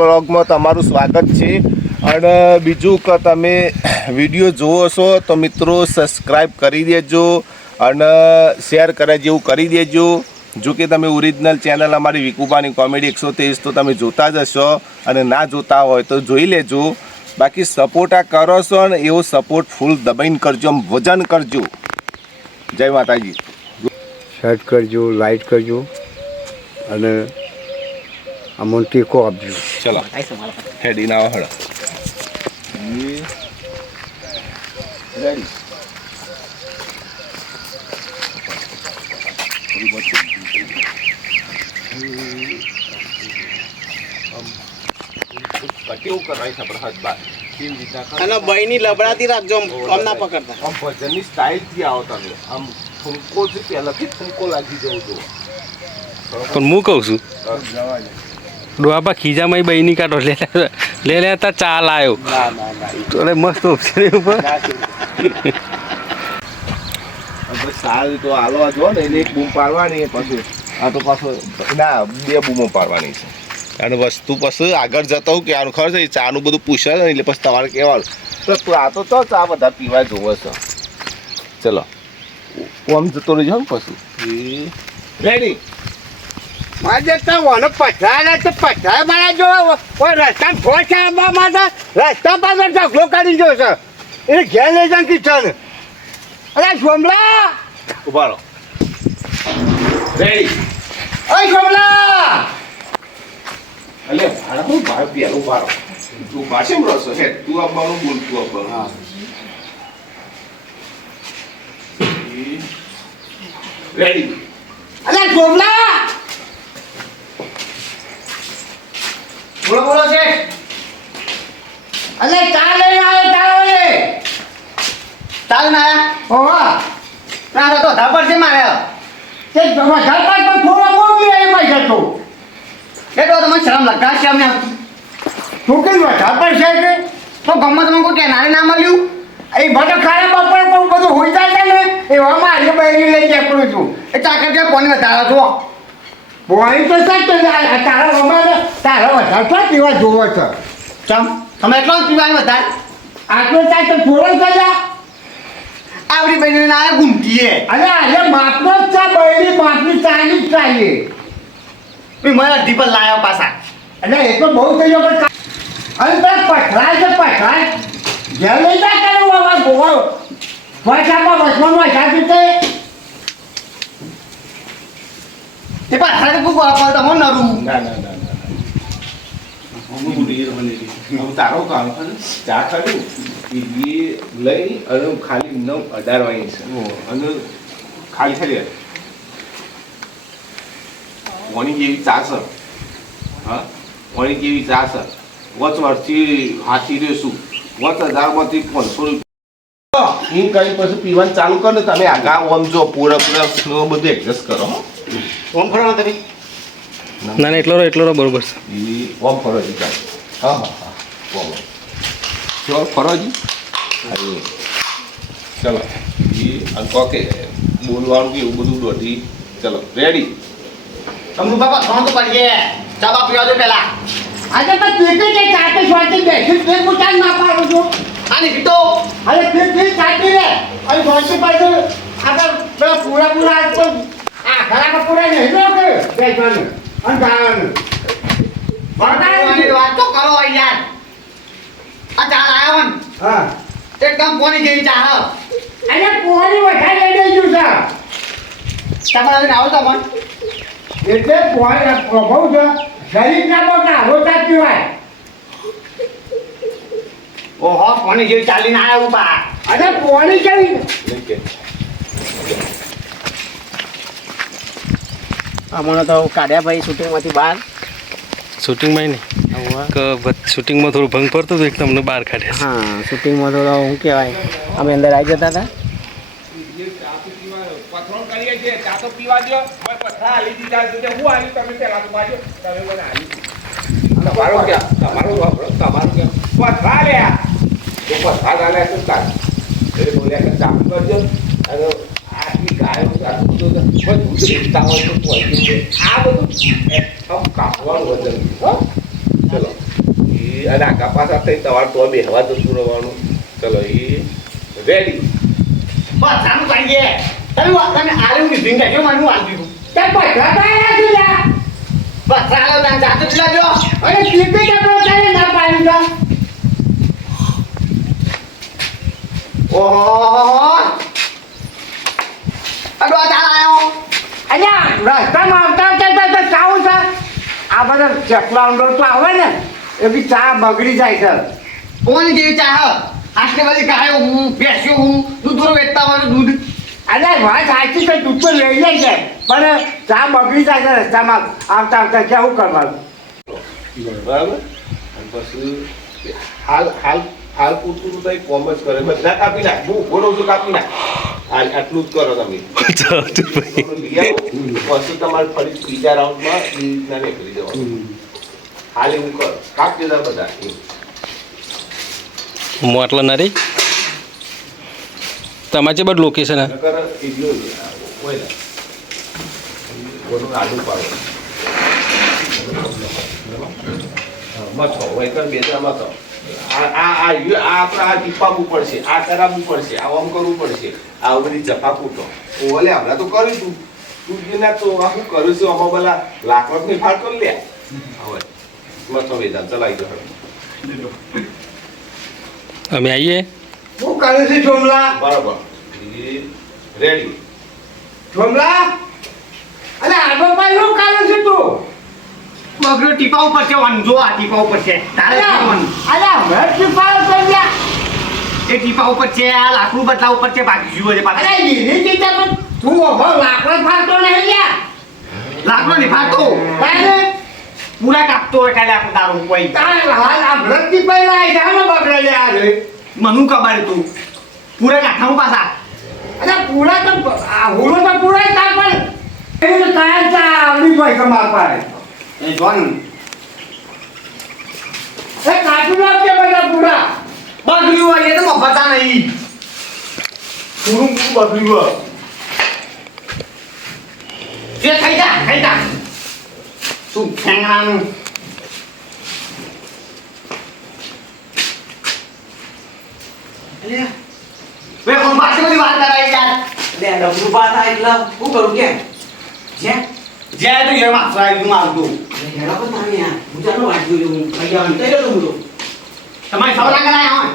વ્લોગમાં તમારું સ્વાગત છે અને બીજું કે તમે વિડીયો જુઓ છો તો મિત્રો સબસ્ક્રાઈબ કરી દેજો અને શેર કરે જેવું કરી દેજો. જો કે તમે ઓરિજિનલ ચેનલ અમારી વિકુબાની કોમેડી 123 તો તમે જોતા જ હશો અને ના જોતા હોય તો જોઈ લેજો. બાકી સપોર્ટ આ કરો છો ને એવો સપોર્ટ ફૂલ દબાઈને કરજો, આમ વજન કરજો. જય માતાજી. શેર કરજો, લાઈક કરજો અને અમને ટેકો આપજો. ચલો હેડી ના હળ રેડી. કેવું કરવાય છે આપણે હાથ બાર કેવી રીતના અને બઈની લબડાતી રાખજો, આમ ના પકડતા. આમ ભજનની સ્ટાઇલથી આવો તમે. આમ ફૂંકોથી પહેલાંથી ફૂંકો લાગી જવું જો. પણ હું કહું છું ડોબા ખીજામાં બહીની કાઢો લે લેતા ચાલ આવ્યો એટલે મસ્ત ઓપ્શન ઉપર સારું તો હાલવા જો ને એને એક બૂમ પાડવાની પછી આ તો પાછું ના 2 બૂમો પાડવાની છે. અને વસ્તુ પછી આગળ જતા હું કે આનું ખબર છે ચાનું બધું પૂછે ને એટલે પછી તમારે કહેવાનું તો તું આ તો ચા બધા પીવા જોવે છે. ચલો આમ જતો રહેજો ને પછી રેડી. મારે તો વનો પથરા તો પથરા મારા જો કોઈ રસ્તા ફોન છે આંબા માટે રસ્તા પાસે ઢગલો કાઢી ગયો છે એ ઘેર લઈ જાય કિચન. અરે સોમલા ઉભા રહો. રેડી. અરે સોમલા અલે ભાડા હું ભાડ પેલું ભાડો તું ભાષેમ રસો હે તું આવવાનું બોલ તું આવવાનું. હા રેડી. અરે સોમલા બોલો બોલો છે. અરે ચા લઈને આવ્યો ચા લઈને ચાલ ના ઓવા ના તો ધાપર છે મારે તે ધાપર તો થોડો કોમ લે પૈસા તો એ તો તમને શરમ લગા છે અમને તું કઈ ધાપર છે કે તો ગમે તમે કોઈ કેનારે ના મળ્યું એ ભટક ખાને બપોર કોઈ બધું હોઈ જાય ને એવામાં આજે બહેરી લઈ જાય કરું છું એ ચાકર જે પોને વધારા છો બોણી તો સાચો તારા રમાડે તારા વધારે છે પીવા જોવો છે ચમ તમે એટલો જ પીવાની વધારે આટલો ચાય તો થોડો જ જા આવડી બહેરી ના ઘૂમતીએ અરે અરે માપનો જ ચા બહેરી માપની ચાની જ ચાહીએ એ મને અડધી પર લાવ્યો પાછા એટલે એ તો બહુ થઈ ગયો પણ અને પેલા પથરાય છે પથરાય ઘેર લઈ જા કરે બાબા ગોવા વાચામાં બસમાં વાંચાતી તે તે પાછળ તો ગોવા પર તો નરું ના ના ના ના હું તારો કામ ચા કાઢ્યું એ લઈ અને ખાલી 9-18 વાગી છે અને ખાલી થઈ વણી જેવી ચા છે. હા વણી જેવી ચા છે. વચ વર્ષથી હાથી રહેશું 10,000માંથી 500 એમ કરી પછી પીવાનું ચાલુ કરો ને તમે આગા ઓમ જો પૂરા સ્લો બધું એડજસ્ટ કરો. ઓમ ફરવા તમે ના ના એટલો રહો બરોબર છે. એ ઓમ ફરોજી ચાલો. હા હા હા ઓમ જો ફરોજી ચલો એ અંકો કે બોલવાનું કે એવું બધું દોઢી. ચલો રેડી. તમનું બાબા ફોન તો પડીએ ચા બા પીવા દે પેલા આજે તો તું કે ચાતે સ્વાતી બેસી તે પૂછાન ના પાડું છું આને કીધો અરે તે ચાટી રે અને સ્વાતી પાડો આગળ પેલા પૂરા તો આ ખરાબ પૂરા નહીં જો કે બેસવાનું અને ગાવાનું બતાવી વાત તો કરો યાર આ ચા લાવ્યો ને હા એકદમ કોની જેવી ચા અરે કોની વધારે લઈ જઉં છે તમારે આવો તમને એટલે પોઈન્ટ પ્રભાવ છે શરીરના પર આવો ચા પીવાય. ઓહો કોની જેવી ચાલીને આવ્યા ઉપા અરે કોની જેવી હમણાં તો કાઢ્યા ભાઈ શૂટિંગમાંથી બહાર શૂટિંગમાં નહીં શૂટિંગમાં થોડું ભંગ પડતું હતું એક તમને બહાર કાઢે. હા શૂટિંગમાં થોડો શું કહેવાય અમે અંદર આવી જતા હતા. પથરોણ કરીએ છીએ ચા તો પીવા દો હવે પથરા હાલી દીધા છે હું આવી તમે પેલા તો બાજુ તમે મને હાલી તમારું ક્યાં તમારું ક્યાં પથરા લે તો પથરા ગાલે તો કાઢ એટલે બોલ્યા કે ચાલુ કરજો અને આટલી ગાયો બધું વેચતા હોય તો આ બધું કાપવાનું વજન. ચલો અને આખા પાછા થઈ તમારે તો બેહવા જતું રહેવાનું. ચલો એ રેડી. બસ સારું કરી દે તમે આલુ કીધું કે જો મને આલ દીધું તે પૈસા કાંઈ નથી લ્યા બસ ચાલો તમે જાતે જ લાજો અને ટીપી કે તો ચાલે ના પાડી દો ઓહો અડો ચાલ આયો અલ્યા રસ્તામાં આવતા તો ચાવું છે આ બધા ચકલા ઊંડો તો આવે ને એ બી ચા બગડી જાય છે કોણ જેવી ચા આટલી બધી ગાયો હું ભેંસ્યો હું દૂધ વેચતા હોય દૂધ અરે વાત સાચી તો દૂધ તો લઈ જાય છે પણ ચા બગડી જાય છે રસ્તામાં આવતા આવતા કેવું કરવાનું બરાબર. અને પછી હાલ પૂરતું તો એક કોમ જ કરે બધા કાપી નાખ. હું ઉભો રહું છું કાપી નાખ. આટલું જ કરો તમે. લઈ આવો. પછી તમારે ફરી બીજા રાઉન્ડમાં એ રીતના નીકળી જવાનું. હાલ એવું કરો કાપ દીધા બધા. મોટલા ના રહી તમારે જે બધું લોકેશન હા નકર એ જો હોય ને કોનું આડું પાડો મથો હોય કર બે જણા મથો આપણે આ ટીપાવવું પડશે આ કરાવવું પડશે આ આમ કરવું પડશે આ બધી જફા કૂટો ઓલે હમણાં તો કર્યું તું તું ના તો આ શું કર્યું છે આમાં પેલા લાકડો ની ફાટ કરી લે હવે મથો વેદાંત ચલાવી દો અમે આવીએ શું કરે છે જોમલા બરાબર રેડી જોમલા અરે આગો ભાઈ શું કરે છે તું બગડો ટીપા ઉપર છે વાંધો આ ટીપા ઉપર છે તારે ટીપવાનું અરે હવે ટીપા ઉપર ગયા એ ટીપા ઉપર છે આ લાકડું બદલા ઉપર છે બાકી જુઓ છે પાછા અરે લીલી ટીપા પર તું ઓહો લાકડો ફાડતો નહીં લ્યા લાકડો નહીં ફાડતો તારે પૂરા કાપતો હોય કાલે આપણું તારું કોઈ તારે હાલ આ ભરત ટીપા લાય જાનો બગડે લે આ રે મનુ કબાર તું પૂરા કાઠામાં પાછા અરે પૂરા તો આ હુરો તો પૂરા કા પણ એ તો કાય તા આવડી ભાઈ કમાર પાડે એ જોન એ કાઠું ના કે બધા પૂરા બગડ્યું હોય એ તો મફતા નહીં પૂરું બગડ્યું હોય જે ખાઈ જા શું ખેંગણાનું વે કોણ પાછી બધી વાત કરાય યાર લે ડબલું પાસ આ એટલે હું કરું કે જે જે તો એ માં ફ્રાઈ નું આવતું હેડા પણ તાણી યાર હું ચાલો વાંચ્યું હું કઈ આવવાનું તૈયાર હું તો તમારી સવરા કરાય હા